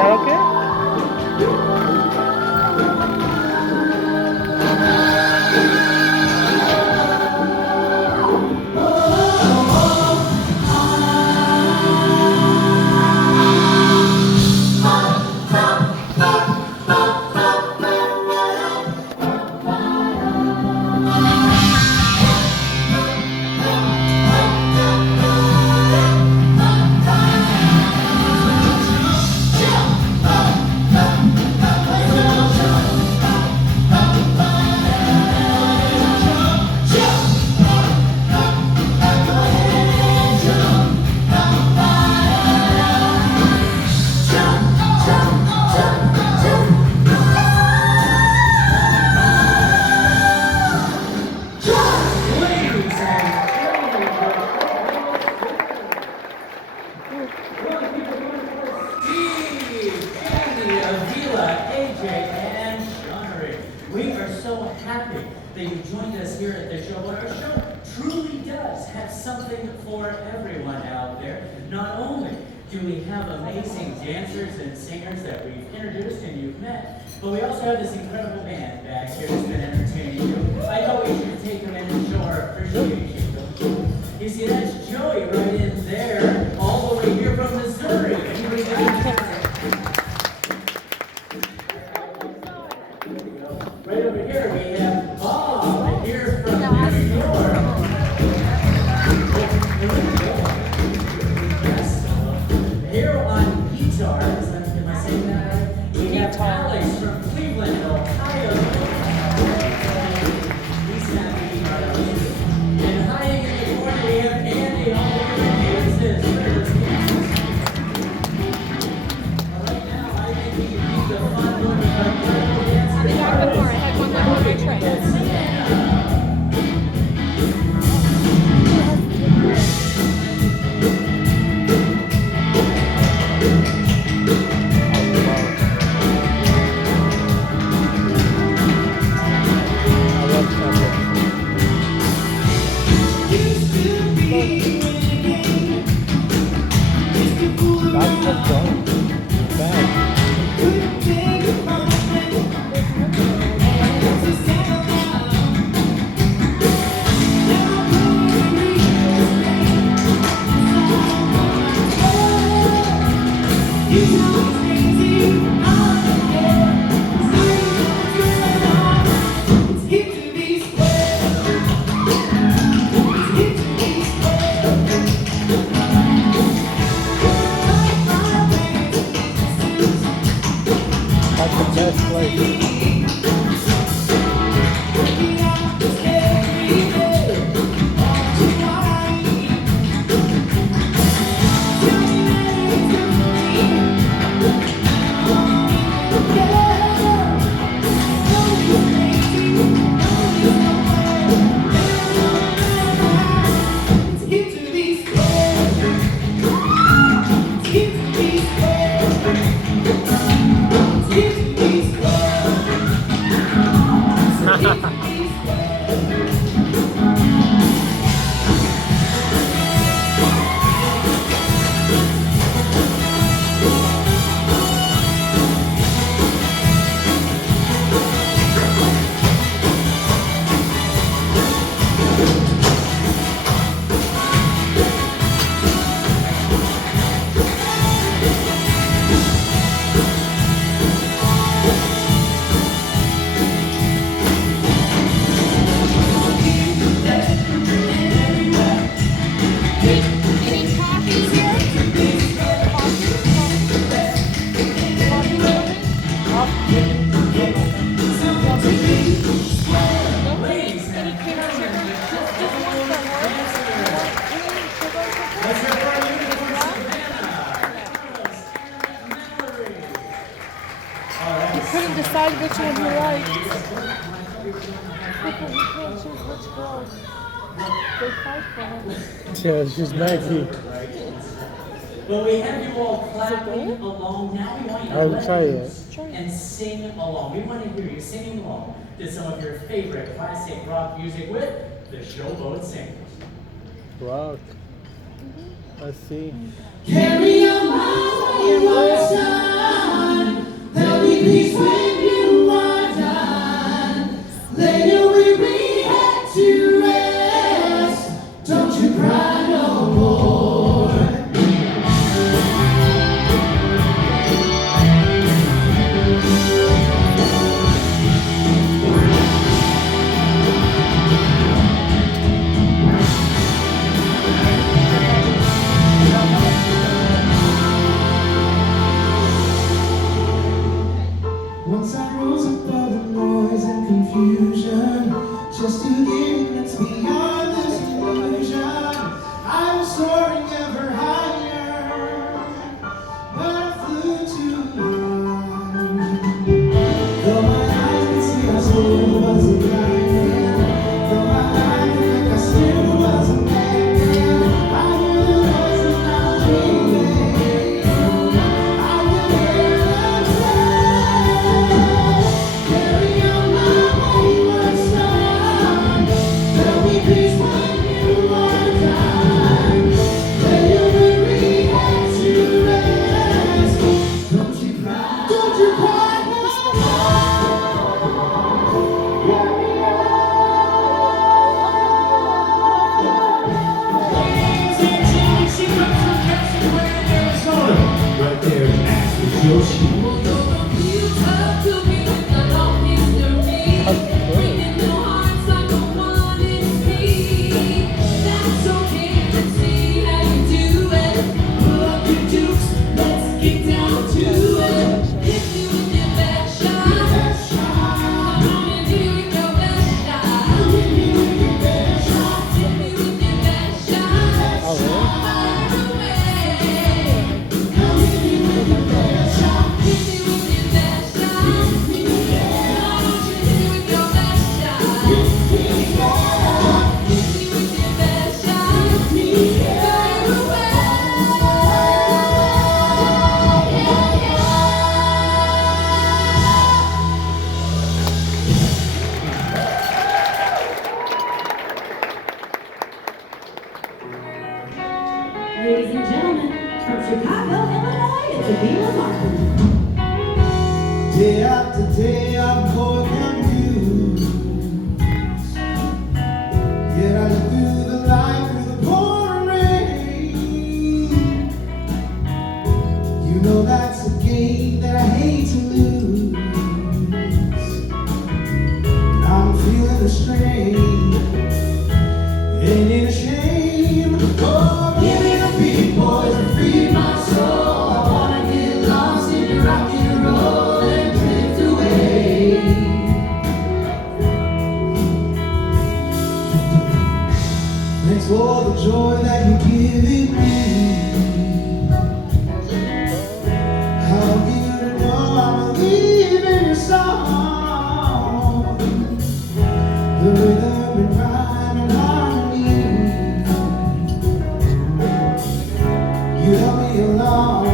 that okay? We are so happy that you joined us here at the show. But our show truly does have something for everyone out there. Not only do we have amazing dancers and singers that we've introduced and you've met, but we also have this incredible band back here that's been entertaining you. I thought we should take a minute and show our appreciation, don't you? You see, that's Joey right in there, all the way here from Missouri. Anybody got right over here we have Bob here from New York. Yes. Here on guitar, am I saying that right? We have Alex from Cleveland, Ohio. He's happy to be part of it. And hiding in the corner we have Andy all the way from Kansas. All right, now I think we can keep the fun going with our incredible dancers. I had one more on my tray. Couldn't decide which one you liked. Because you can't choose which girl. They fight for him. Yeah, she's Maggie. Well, we have you all clapping along. Now we want you to I'll let try loose it. and sing along. We want to hear you singing along to some of your favorite classic rock music with the Showboat Singers. Rock. Let's see. Carry on my emotions. peace when you are done. Lay your weary head to rest. Don't you cry no more. Once I rose above the noise and confusion, just to get beyond this illusion. I was soaring ever higher, but I flew too high. Though my eyes could see I still wasn't lying. Though my mind could think I still wasn't acting. I knew the voice was not dreaming. I could hear them say, carry on my wayward son. There'll be peace when you are done. Lay your weary head to rest. Don't you cry, don't you cry no Right there in Aspen, Yoshi. Ladies and gentlemen, from Chicago, Illinois, it's Avila Martin. Day after day I'm more confused. Yet I look through the light through the pouring rain. You know that's a game that I hate to lose. And I'm feeling the strain. Ain't it a shame? Oh, give me the beat, boys, and feed my soul. I wanna get lost in your rock and roll and drift away. Thanks for the joy that you're giving me. How I'm here to know I believe in your song. The rhythm and rhyme and harmony. You help me along,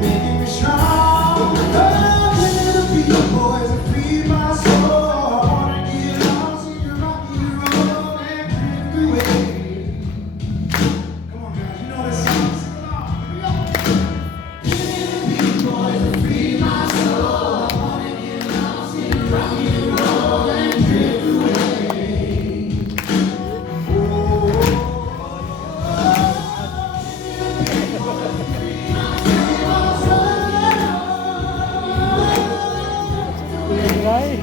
making me strong. Oh, little beat boys, and feed my soul. I wanna get lost in your rocky road and drift away. Come on, guys, you know this song. Sing along. Here we go. Little beat boys, and feed my soul. I wanna get lost in your rocky road and drift away. Right?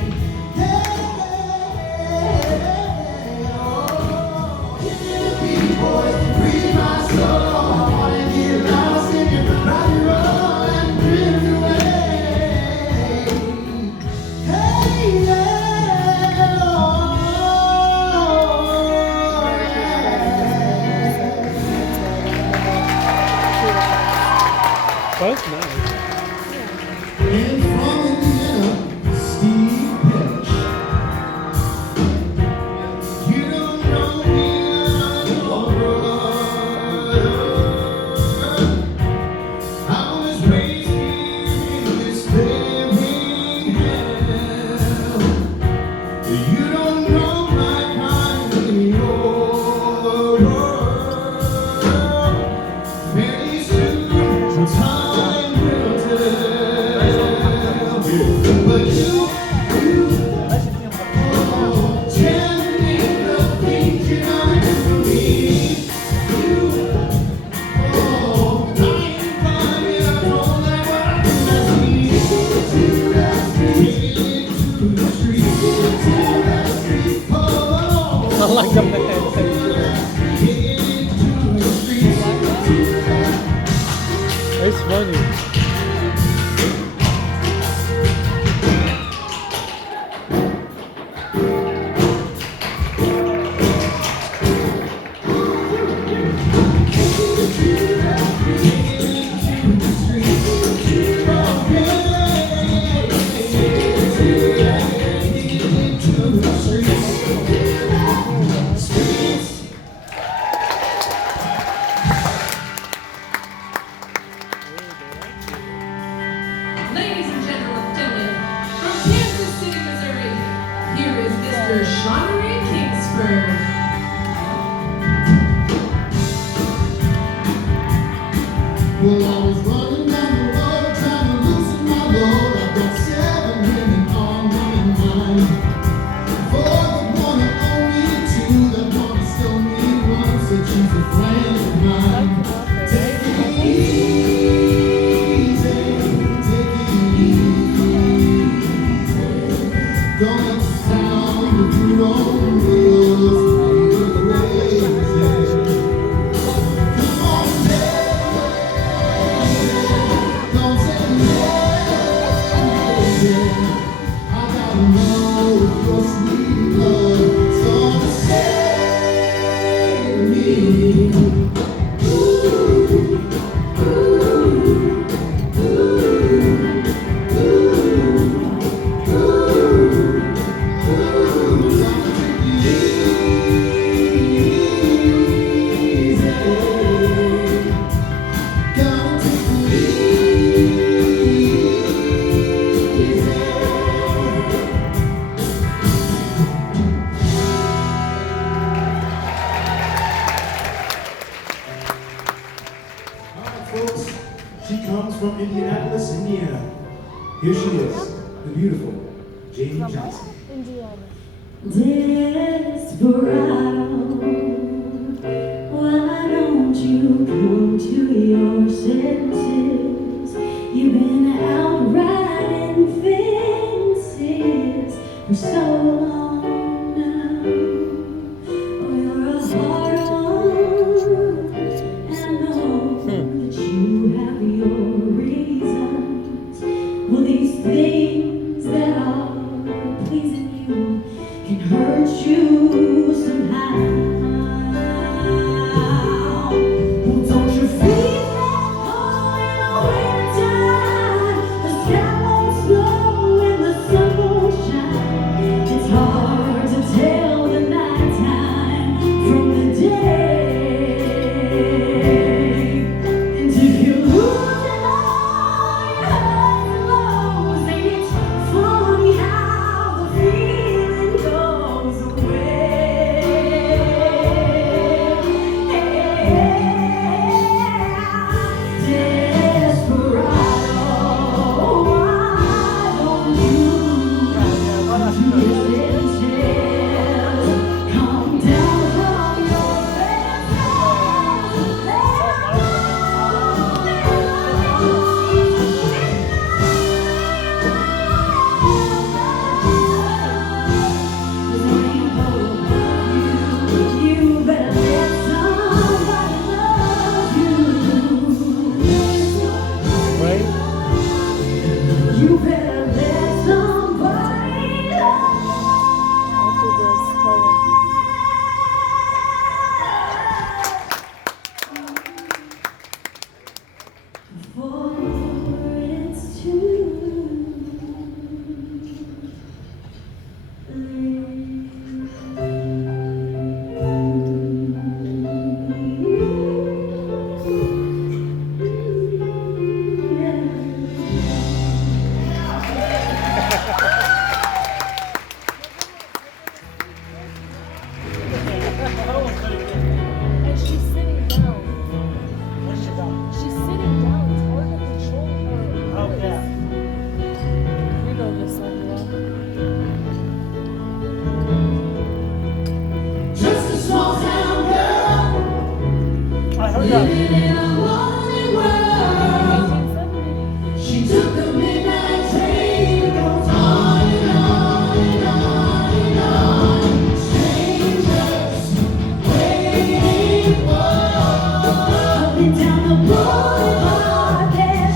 Both nice. And from Indiana, Steve Pitch. You don't know me, I know brother. I was raised here in this living hell. You don't know my kind in your world. Very soon, time funny. Ladies and gentlemen, from Kansas City, Missouri, here is Mr. Sean Ray Kingsford. Well, I was running down the road trying to loosen my load. I've got 7 women on my mind. 4 that wanna own me, 2 that wanna steal me, 1 said she's a friend of mine. Take it easy, take it easy. Don't let the sound of your own wheels make you crazy. Come on, don't say yes. I gotta know if your sweet love is gonna save me. Folks, she comes from Indianapolis, Indiana. Here she is, the beautiful Jamie Johnson. Indiana. Desperado, why don't you come to your senses? You've been out riding fences for so long now. Oh, you're a hard one, and I know that you have your reasons. Well, these things that are pleasing you can hurt you somehow. Well, don't you feel that cold in the wintertime? The sky won't snow and the sun won't shine. It's hard to tell the nighttime from the day. And if you lose it all, your highs and lows, ain't it funny how the feeling goes away? Desperado, why don't you listen till come down from your you better let somebody love you. Right? You better let somebody love After this, tell them. before it's too And she's sitting down. She's sitting down. It's hard to control her. Oh, yeah. You know this song well. Just a small town girl I heard that. living in a lonely world. 1970. She took the midnight train, goes on and on and on and on. Strangers waiting for. up and down the boulevard. There's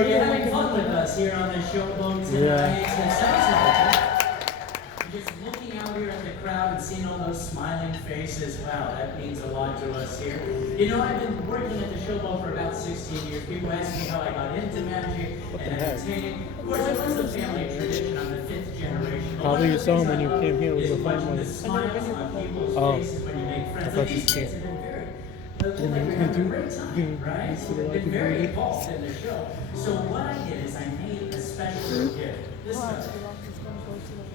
Are you having fun with us here on the showboat tonight? Yeah. It sounds like it. Just looking out here at the crowd and seeing all those smiling faces, wow, that means a lot to us here. You know, I've been working at the showboat for about 16 years. People ask me how I got into magic and entertaining. Of course, it was a family tradition. I'm the 5th generation. But Probably one you of the saw him things when you I love came here with is your watching family. the smiles on people's Oh. faces when you make friends. I thought Like, these you kids came. have been like we're having a great time, right? They've been very involved in the show. So what I did is I made a special gift. This guy.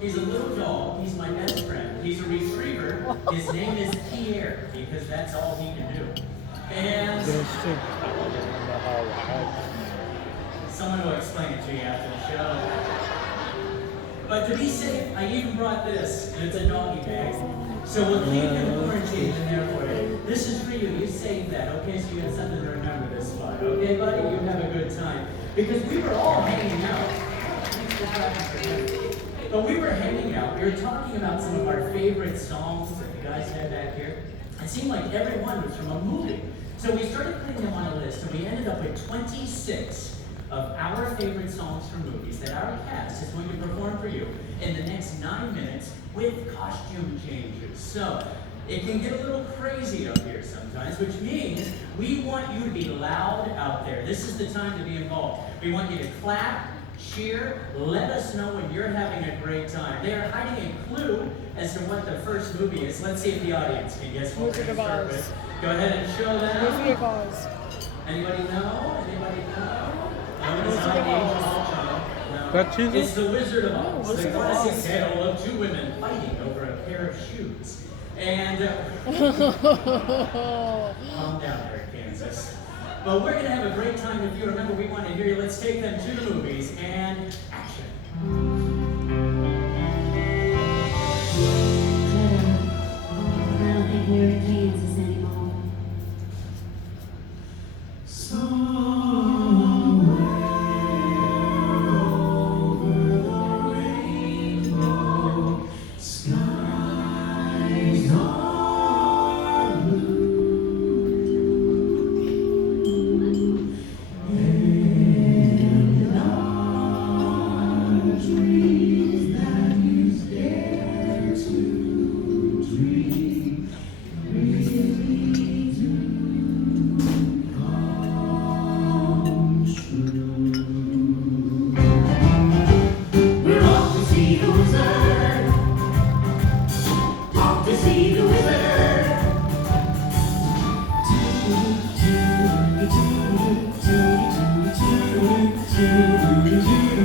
He's a little dog. He's my best friend. He's a retriever. His name is Pierre because that's all he can do. And someone will explain it to you after the show. But to be safe, I even brought this. And it's a doggy bag. So we'll keep him quarantined in there for you. This is for you. You save that, okay? So you got something to remember this spot. Okay, buddy? You have a good time. Because we were all hanging out. Thanks for clapping for him. But we were hanging out, we were talking about some of our favorite songs that the guys had back here. It seemed like every one was from a movie. So we started putting them on a list, and we ended up with 26 of our favorite songs from movies that our cast is going to perform for you in the next 9 minutes with costume changes. So it can get a little crazy up here sometimes, which means we want you to be loud out there. This is the time to be involved. We want you to clap, cheer, let us know when you're having a great time. They are hiding a clue as to what the first movie is. Let's see if the audience can guess what we're Wizard going to of start Oz. with. Go ahead and show Wizard them. of Oz. Anybody know? Anybody know? No, it's Wizard not of the Angel Oz. Child. No. That Jesus? It's the Wizard of Oz. The Wizard of classic Oz. tale of two women fighting over a pair of shoes. And calm down there, Kansas. But we're going to have a great time. If you remember, we want to hear you. Let's take them to the movies and action. I don't think we're in Kansas anymore. We're off to see the wizard. Off to see the wizard.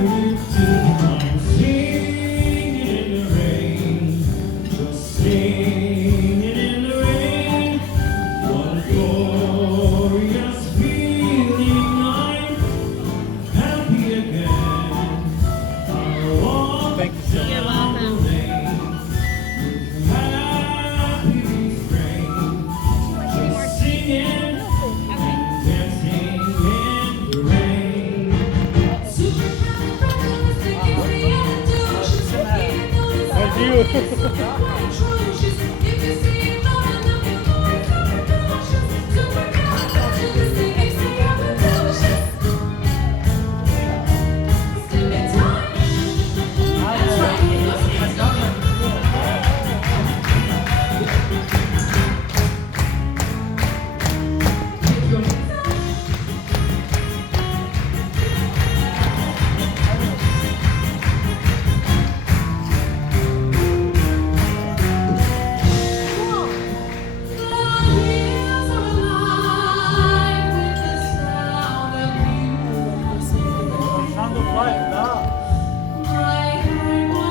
I'm singing in the rain, just singing in the rain. What a glorious feeling! I'm happy again. I walk Thank you so You're down the welcome. lane, happy refrain, just singing and dancing in the rain. Thank you. Sound of life, now.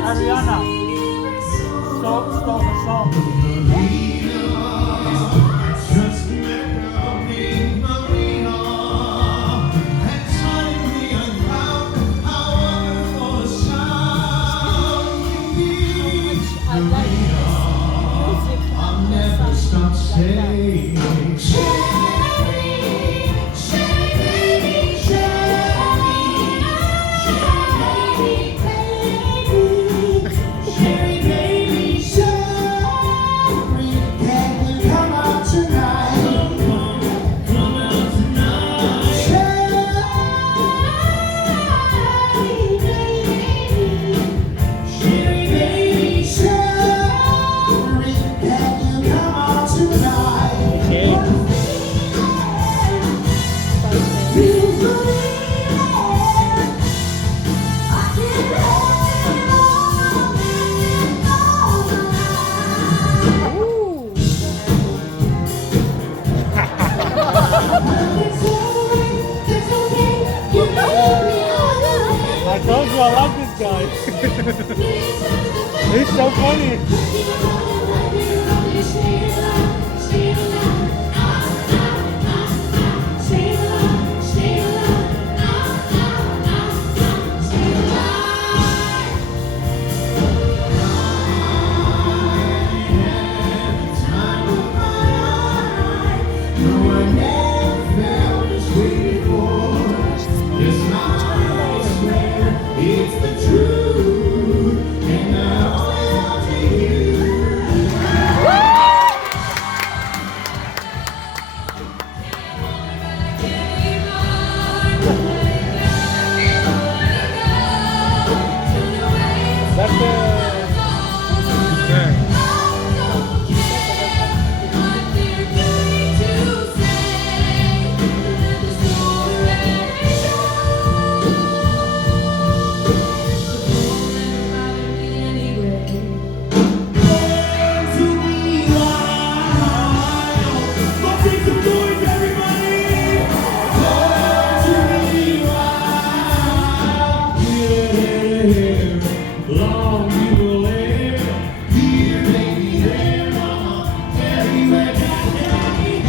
Ariana. Stole her song. Just met me, Marina, and suddenly I found how wonderful a sound can be. I'll never stop saying, I like this guy. He's so funny. It's the truth, and I owe it all to you. That's To be wild, let's make some noise, everybody! Born to be wild, yeah. Long we will live, here, baby, there, mama, everywhere, daddy.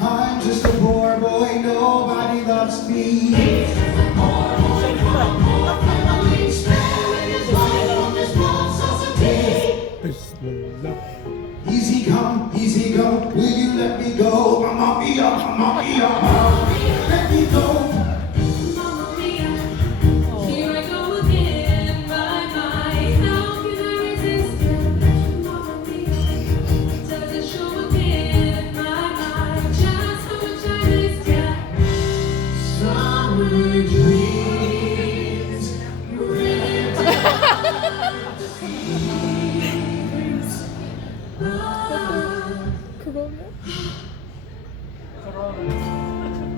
I'm just a poor boy, nobody loves me. Easy come, easy go, will you let me go? Mamma mia, mamma mia, let me go. Mamma mia, here I go again. My mind, how can I resist it? Mamma mia, does it show again? My mind, just how much I missed ya. Summer dreams, Corona. Corona.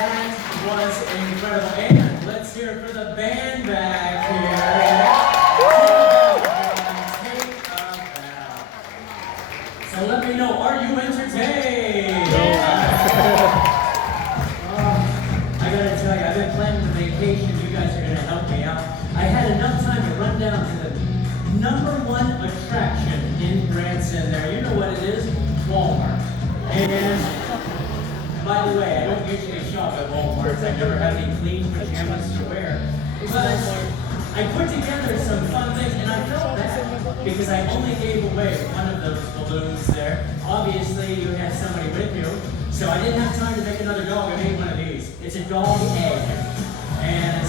That was incredible. And let's hear it for the band back here. Take a bow. So let me know, are you entertained? I gotta tell you, I've been planning the vacation. You guys are gonna help me out. I had enough time to run down to the #1 attraction in Branson there. You know what it is? Walmart. And by the way, I don't usually shop at Walmart. I never have any clean pajamas to wear. But I put together some fun things, and I felt bad because I only gave away one of those balloons there. Obviously, you had somebody with you, so I didn't have time to make another dog. I made one of these. It's a dog egg, and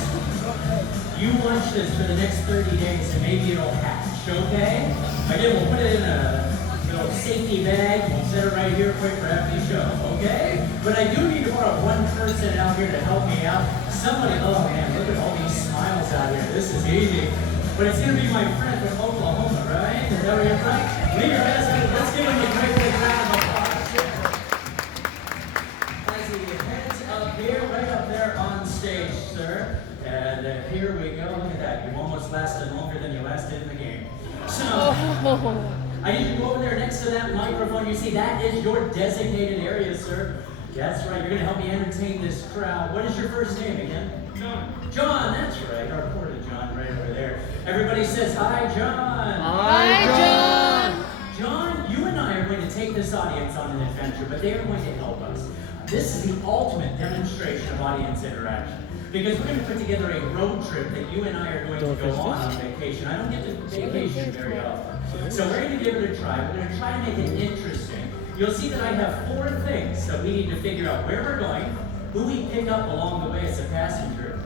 you watch this for the next 30 days, and maybe it'll hatch, okay? I did. We'll put it in a little safety bag. We'll set it right here quick for after the show, okay? But I do need to borrow one person out here to help me out. Somebody, oh man, look at all these smiles out here. This is easy. But it's gonna be my friend from Oklahoma, right? Is that where you're from? Leave your hands up. Let's give him a great big round of applause. As he heads up here, right up there on stage, sir. And here we go. Look at that. You almost lasted longer than you lasted in the game. So, I need you to go over there next to that microphone. You see, that is your designated area, sir. That's right. You're going to help me entertain this crowd. What is your first name again? John. John, that's right. Our poor John right over there. Everybody says, hi, John. Hi, John. John, you and I are going to take this audience on an adventure, but they are going to help us. This is the ultimate demonstration of audience interaction. Because we're going to put together a road trip that you and I are going to go on vacation. I don't get to vacation very often. So we're going to give it a try. We're going to try to make it interesting. You'll see that I have 4 things that we need to figure out where we're going, who we pick up along the way as a passenger,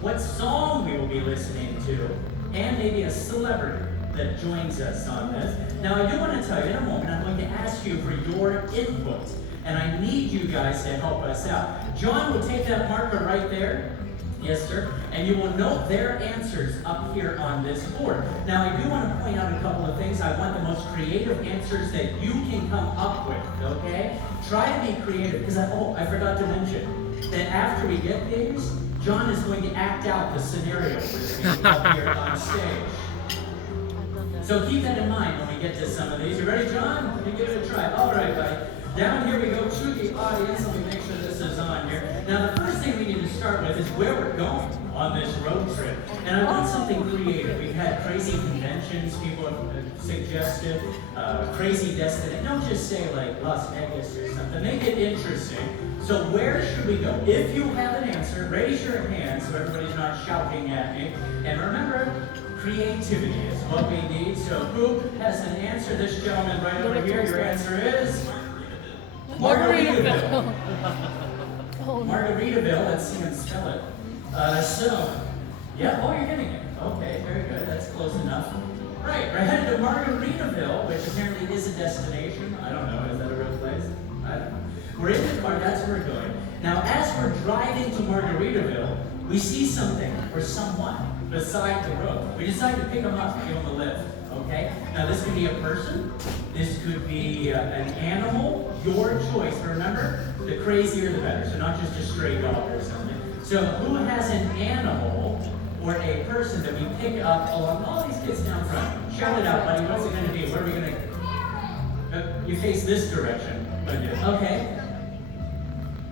what song we will be listening to, and maybe a celebrity that joins us on this. Now, I do want to tell you in a moment, I'm going to ask you for your input, and I need you guys to help us out. John will take that marker right there. Yes, sir. And you will note their answers up here on this board. Now, I do want to point out a couple of things. I want the most creative answers that you can come up with, okay? Try to be creative, because I forgot to mention that after we get these, John is going to act out the scenario with me up here on stage. So keep that in mind when we get to some of these. You ready, John? Let me give it a try. All right, buddy. Down here we go to the audience. Let me make sure this is on here. Now, the first thing we need to start with is where we're going on this road trip. And I want something creative. We've had crazy conventions. People have suggested crazy destinations. Don't just say like Las Vegas or something. Make it interesting. So where should we go? If you have an answer, raise your hand so everybody's not shouting at me. And remember, creativity is what we need. So who has an answer? This gentleman right over here. Your answer is? Margaritaville. Margaritaville, let's see him spell it. Yeah, oh, you're getting it. Okay, very good, that's close enough. Right, we're headed to Margaritaville, which apparently is a destination. I don't know, is that a real place? I don't know. We're in the car, that's where we're going. Now, as we're driving to Margaritaville, we see something or someone beside the road. We decide to pick them up and give them a lift. Okay? Now this could be a person, this could be an animal, your choice. Remember, the crazier the better, so not just a stray dog or something. So who has an animal or a person that we pick up along all these kids down front? Shout it out, buddy. What's it going to be? What are we going to... you face this direction. Okay.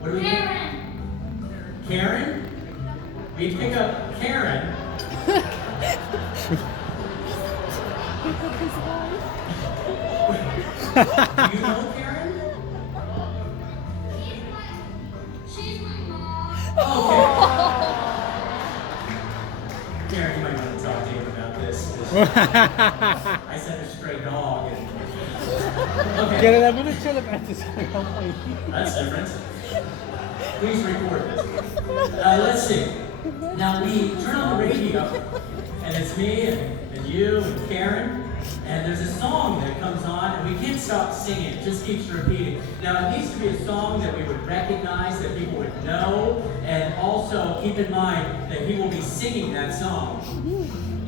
What do we do? Karen? We pick up Karen. Do you know Karen? She's my mom. Okay. Karen, you might want to talk to him about this. I said a stray dog. Okay. That's different. Please record this. Let's see. Now we turn on the radio, and it's me and you and Karen, and there's a song that comes on, and we can't stop singing. It just keeps repeating. Now it needs to be a song that we would recognize, that people would know, and also keep in mind that he will be singing that song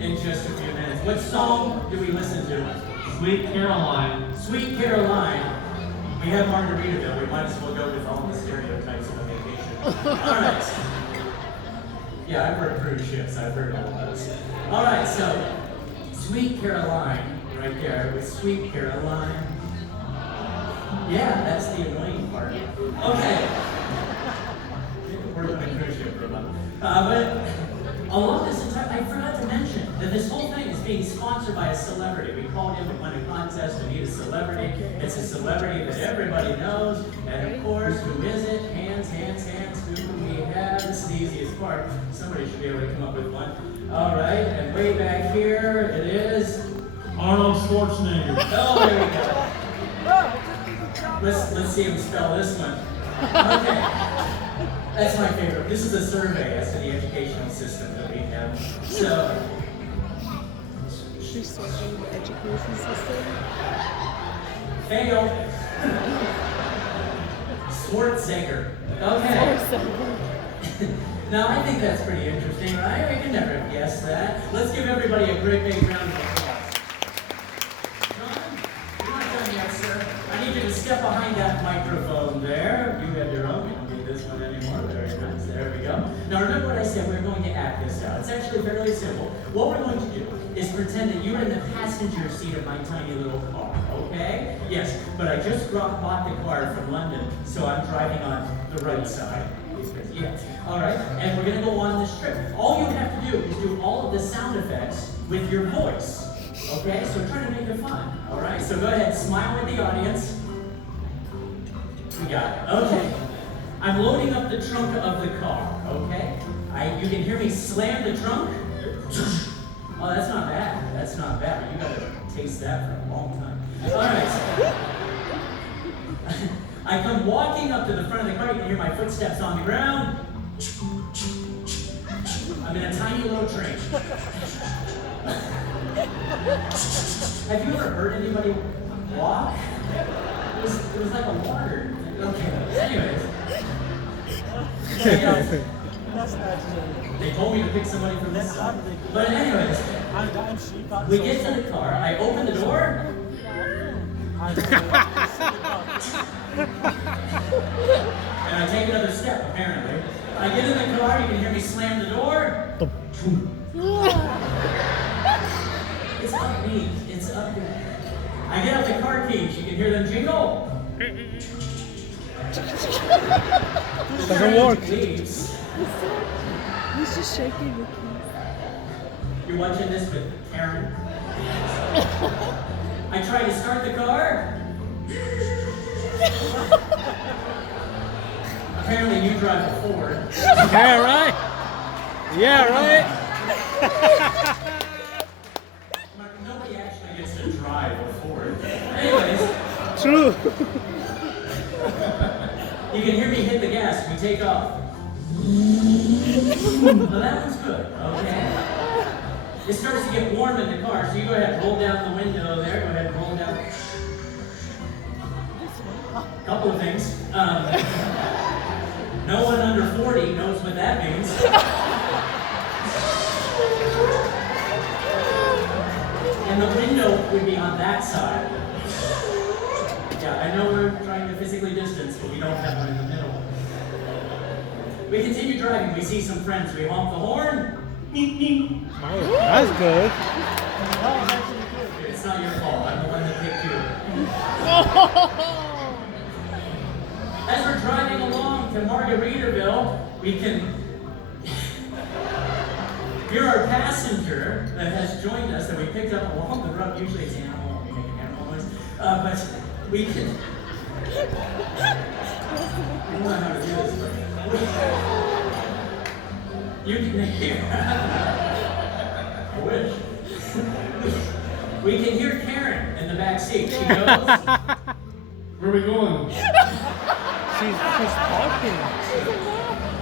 in just a few minutes. What song do we listen to? Sweet Caroline. Sweet Caroline. We have Margaritaville. We might as well go with all the stereotypes of a vacation. All right. Yeah, I've heard cruise ships. I've heard all those. All right, so Sweet Caroline, right there with Sweet Caroline. Yeah, that's the annoying part. Okay. We're on a cruise ship for a month. But along this entire, I forgot to mention that this whole thing is being sponsored by a celebrity. We called in, we won a contest to meet a celebrity. It's a celebrity that everybody knows. And of course, who is it? Hands, who do we have? This is the easiest part. Somebody should be able to come up with one. All right, and way back here, it is Arnold Schwarzenegger. Oh, there we go. Let's see him spell this one. Okay. That's my favorite. This is a survey as to the educational system that we have. So, She's searching the education system. fail. Schwarzenegger. Okay. Now, I think that's pretty interesting, right? We can never have guessed that. Let's give everybody a great big round of applause. John, you're not done yet, sir. I need you to step behind that microphone there. You have your own. We don't need this one anymore. Very nice. There we go. Now, remember what I said. We're going to act this out. It's actually fairly simple. What we're going to do is pretend that you're in the passenger seat of my tiny little car, okay? Yes, but I just bought the car from London, so I'm driving on the right side. Yeah. All right, and we're gonna go on this trip. All you have to do is do all of the sound effects with your voice. Okay, so try to make it fun. All right, so go ahead, smile at the audience. We got it. Okay, I'm loading up the trunk of the car. Okay, you can hear me slam the trunk. Oh, that's not bad. That's not bad. You gotta taste that for a long time. All right. I come walking up to the front of the car. You can hear my footsteps on the ground. I'm in a tiny little train. Have you ever heard anybody walk? It was like a water. Okay. Anyways. They told me to pick somebody from this side. But anyways, we get to the car. I open the door. And I take another step, apparently. I get in the car, you can hear me slam the door. It's upbeat, it's upbeat. I get out the car keys, you can hear them jingle. Doesn't work. Leaves. He's just shaking the keys. You're watching this with Karen. I try to start the car. Apparently you drive a Ford. Yeah, right? Yeah, right? Nobody actually gets to drive a Ford. Anyways, True. you can hear me hit the gas. We take off. Well, that one's good, okay? It starts to get warm in the car, so you go ahead and roll down the window there. Go ahead and roll down. Couple of things. No one under 40 knows what that means. And the window would be on that side. Yeah, I know we're trying to physically distance, but we don't have one in the middle. We continue driving. We see some friends. We honk the horn. Oh, that's good. It's not your fault. I'm the one that picked you. As we're driving along to Margaritaville, we can hear our passenger that has joined us that we picked up along the road. Usually it's animal, we make an animal noise. But we can. I don't know how to do this, but you can hear. I wish. We can hear Karen in the back seat. She goes. Where are we going? She's talking.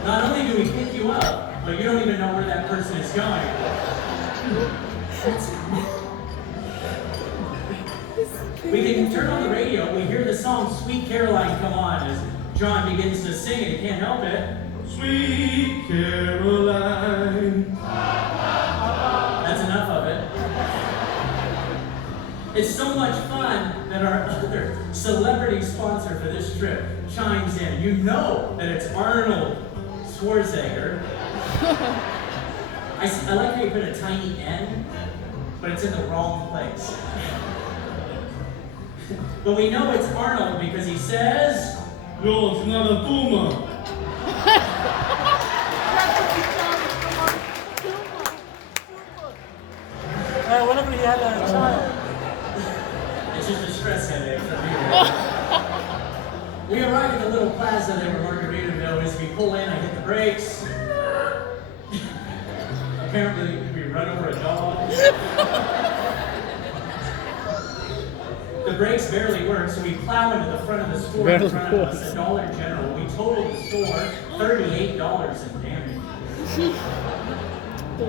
Not only do we pick you up, but you don't even know where that person is going. We can turn on the radio, we hear the song Sweet Caroline come on as John begins to sing it, he can't help it. Sweet Caroline. That's enough of it. It's so much fun that our other celebrity sponsor for this trip chimes in. You know that it's Arnold Schwarzenegger. I like how you put a tiny N, but it's in the wrong place. But we know it's Arnold because he says, Yo, it's not a boomer. Whenever he had a child. it's just a stress headache for me. We arrive at the little plaza there where Margaritaville is. We pull in, I hit the brakes. Apparently, we run over a dog. The brakes barely work, so we plow into the front of the store in front of us, a Dollar General. We total the store $38 in damage.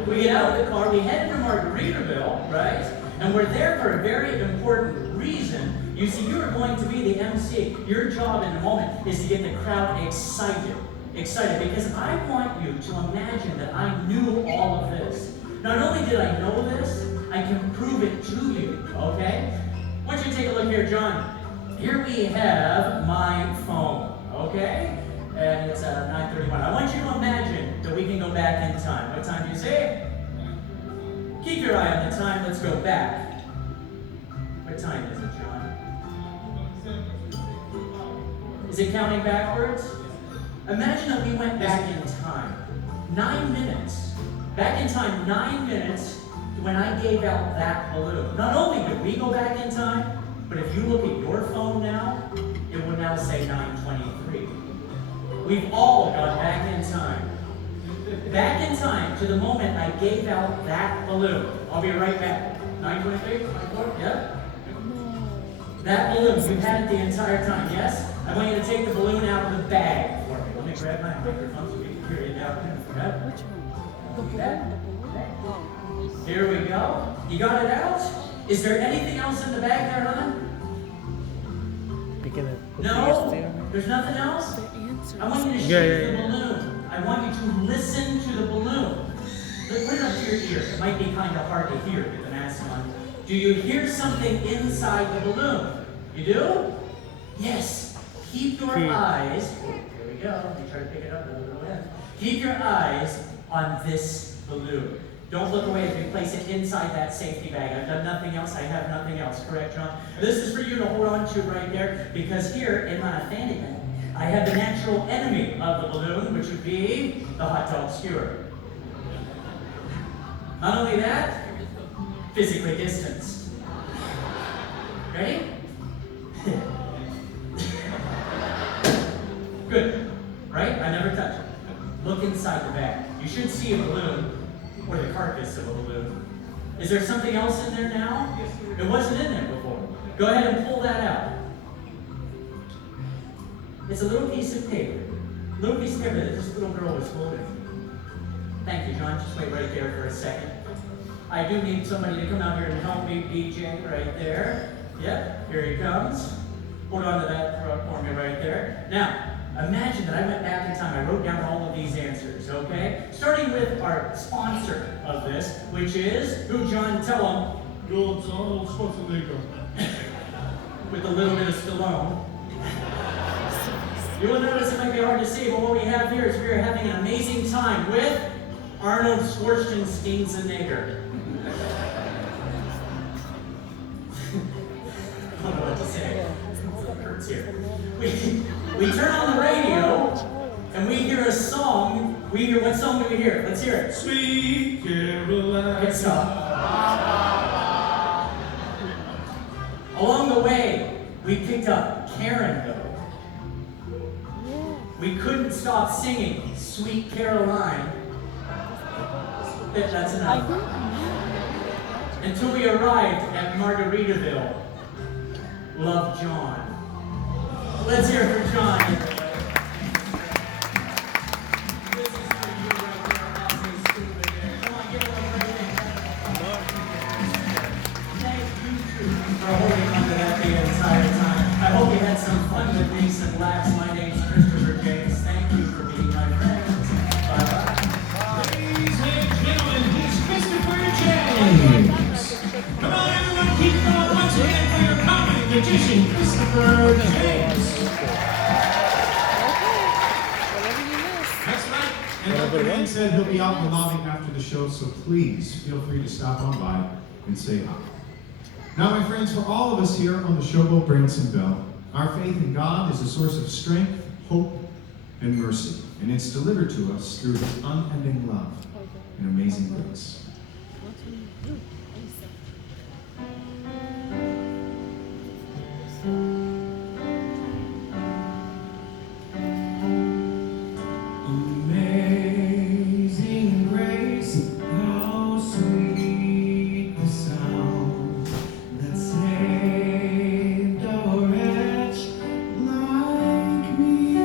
We get out of the car, we head to Margaritaville, right? And we're there for a very important reason. You see, you are going to be the MC. Your job in a moment is to get the crowd excited. Excited, because I want you to imagine that I knew all of this. Not only did I know this, I can prove it to you, okay? I want you to take a look here, John. Here we have my phone, okay? And it's 9:31. I want you to imagine that we can go back in time. What time do you say? Keep your eye on the time. Let's go back. What time is it, John? Is it counting backwards? Imagine that we went back in time. 9 minutes. Back in time, 9 minutes to when I gave out that balloon. Not only did we go back in time, but if you look at your phone now, it will now say 9:23. We've all gone back in time. Back in time to the moment I gave out that balloon. I'll be right back. 9:23? 9:24? Yep. That balloon, you've had it the entire time, yes? I want you to take the balloon out of the bag for me. Let me grab my microphone so we can hear you down there. Yep. Here we go. You got it out? Is there anything else in the bag there, hon? No? There's nothing else? I want you to shake the balloon. I want you to listen to the balloon. Put it up to your ear. It might be kind of hard to hear with the mask on. Do you hear something inside the balloon? You do? Yes. Keep your eyes. Here we go. Let me try to pick it up a little bit. Keep your eyes on this balloon. Don't look away as we place it inside that safety bag. I've done nothing else. I have nothing else. Correct, John? This is for you to hold on to right there, because here in my fanny bag, I have the natural enemy of the balloon, which would be the hot dog skewer. Not only that, physically distanced. Ready? Good. Right? I never touch it. Look inside the bag. You should see a balloon, or the carcass of a balloon. Is there something else in there now? It wasn't in there before. Go ahead and pull that out. It's a little piece of paper. A little piece of paper that this little girl was holding. Thank you, John. Just wait right there for a second. I do need somebody to come out here and help me, BJ, right there. Yep, here he comes. Hold on to that for me right there. Now, imagine that I went back in time. I wrote down all of these answers, okay? Starting with our sponsor of this, which is, who, John? Tell him. Yo, it's Arnold Schwarzenegger. With a little bit of Stallone. You will notice it might be hard to see, but what we have here is we are having an amazing time with Arnold Schwarzenegger. I don't know what to say. It hurts here. We turn on the radio and we hear a song. We hear, what song do we hear? Let's hear it. Sweet Caroline. Good stuff. Along the way, we picked up Karen, though. We couldn't stop singing Sweet Caroline. That's enough. Until we arrived at Margaritaville. Love John. Let's hear it for John. This is for you right there, Aussie Stupid. Come on, give him a great hand. Thank you too for holding on to that the entire time. I hope you had some fun with me, some laughs. My name's Christopher James. Thank you for being my friends. Bye-bye. Ladies and gentlemen, he's Christopher James. Come on, everyone, keep going. Once That being said, he'll be out in the lobby after the show, so please feel free to stop on by and say hi. Now, my friends, for all of us here on the Showboat Branson Bell, our faith in God is a source of strength, hope, and mercy, and it's delivered to us through His unending love and amazing grace. Amazing grace, how sweet the sound that saved a wretch like me.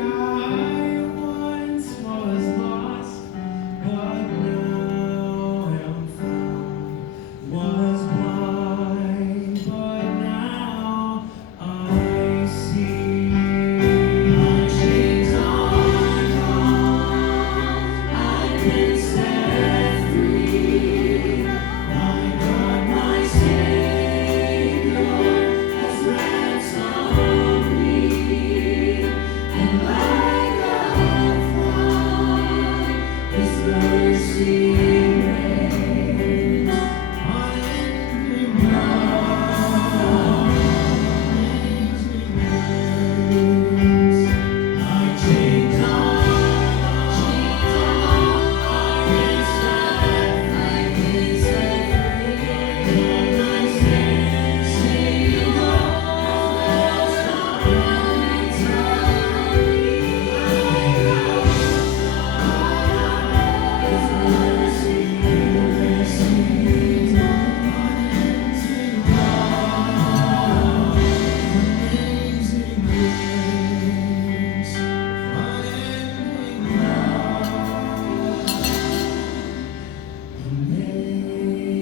I once was lost, but now am found. Was blind, but now I see. My chains are gone, I've been set free. My God, my Savior has ransomed me, and like a flood, His mercy reigns. Unending love, amazing grace. My chains are I've been set free. My Savior has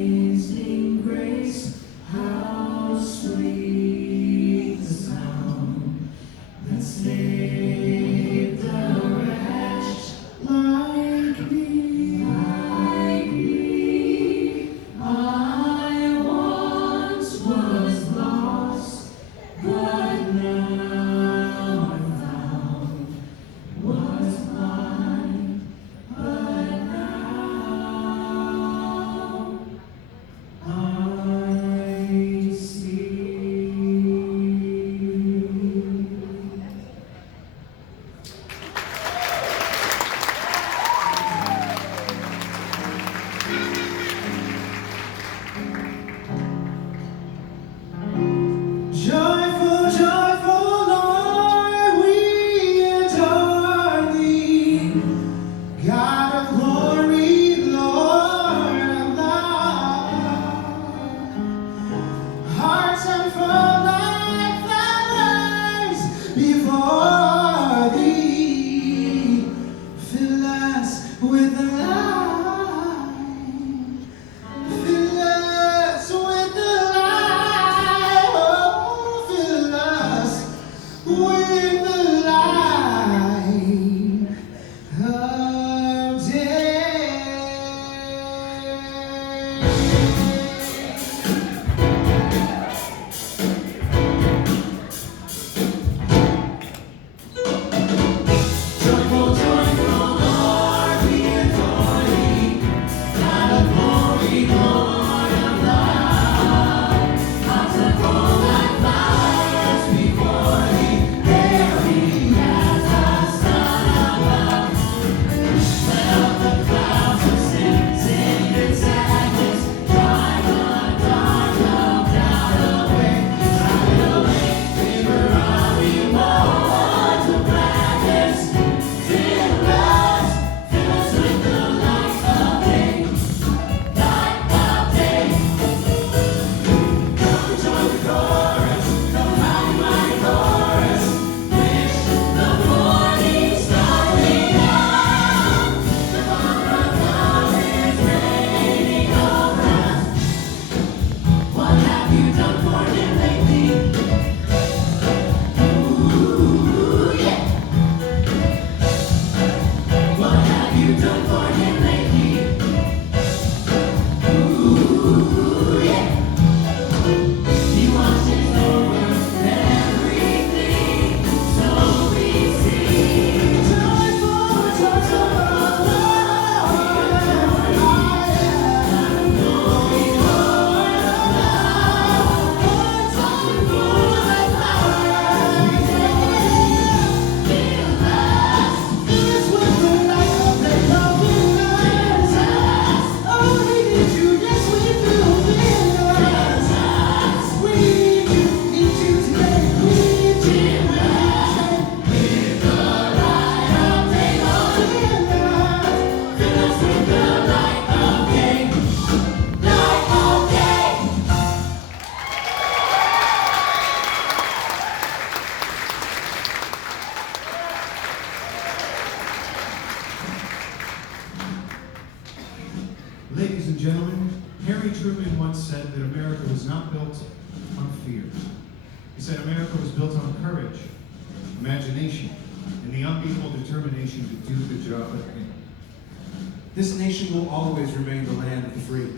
Amazing grace, how sweet the sound that saved a wretch like me. I once was lost, but now I'm found. Was blind, but now I see. Joyful, joyful, Lord, we adore Thee. God of glory, Lord of love. Hearts unfold like flowers before Thee. Fill us with the light. Fill us with the light. Oh, fill us with the light of day. Joyful, joyful, Lord, we adore Thee. God of glory, Lord of love. Hearts unfold like flowers before Thee. gentlemen, Harry Truman once said that America was not built on fear. He said America was built on courage, imagination, and the unbeatable determination to do the job at hand. This nation will always remain the land of the free,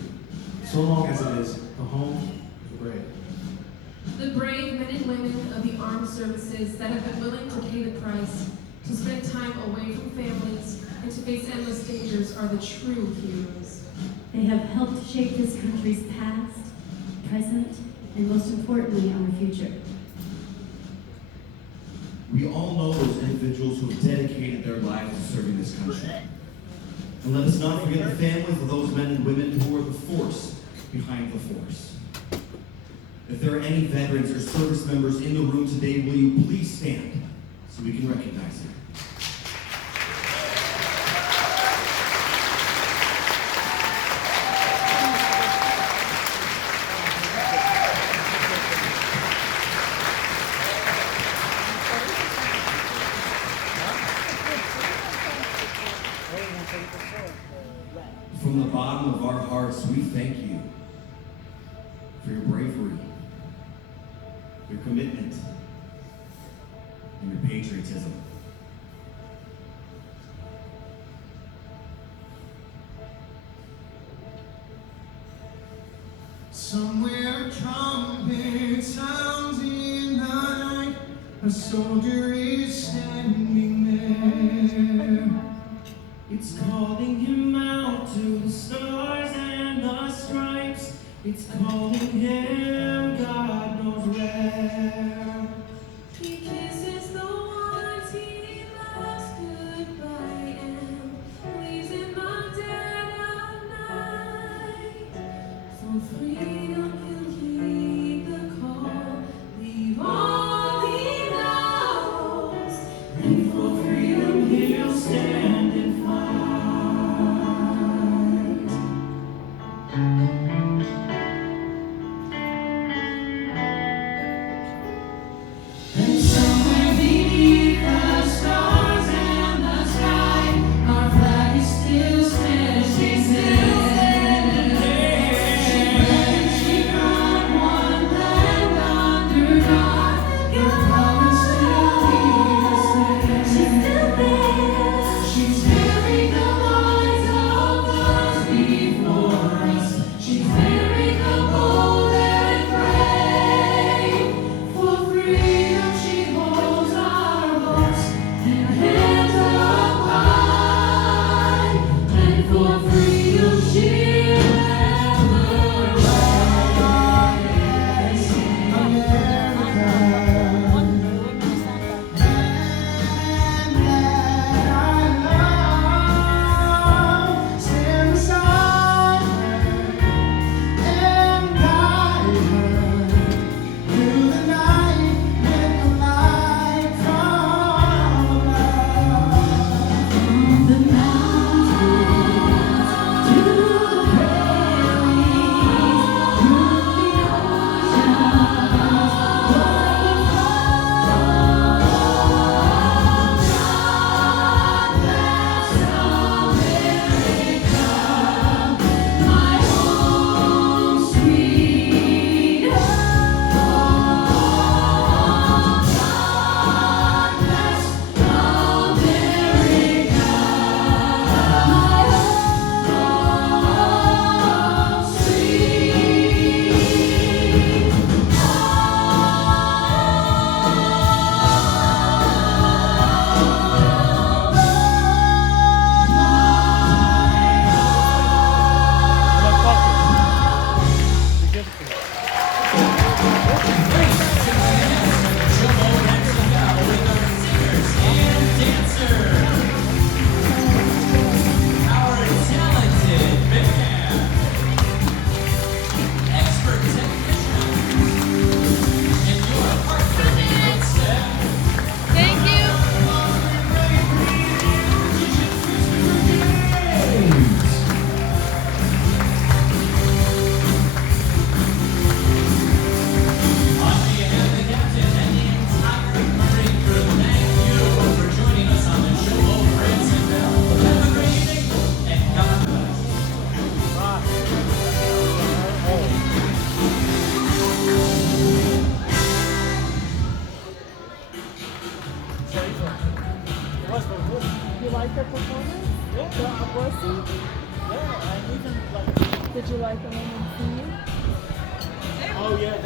so long as it is the home of the brave. The brave men and women of the armed services that have been willing to pay the price, to spend time away from families, and to face endless dangers are the true heroes. They have helped shape this country's past, present, and most importantly, our future. We all know those individuals who have dedicated their lives to serving this country. And let us not forget the families of those men and women who are the force behind the force. If there are any veterans or service members in the room today, will you please stand so we can recognize them? From the bottom of our hearts, we thank you for your bravery, your commitment, and your patriotism. Somewhere a trumpet sounds in the night, a soldier is standing there. It's calling him out to the stars and the stripes. It's calling him, God knows where. He kisses the ones he loves goodbye and leaves him on dead of night. For freedom he'll heed the call, leave all he knows, and for freedom he'll stand and fight. like her performance? Yeah. The voicing? Yeah, and even like, Did you like the woman singing? oh yeah,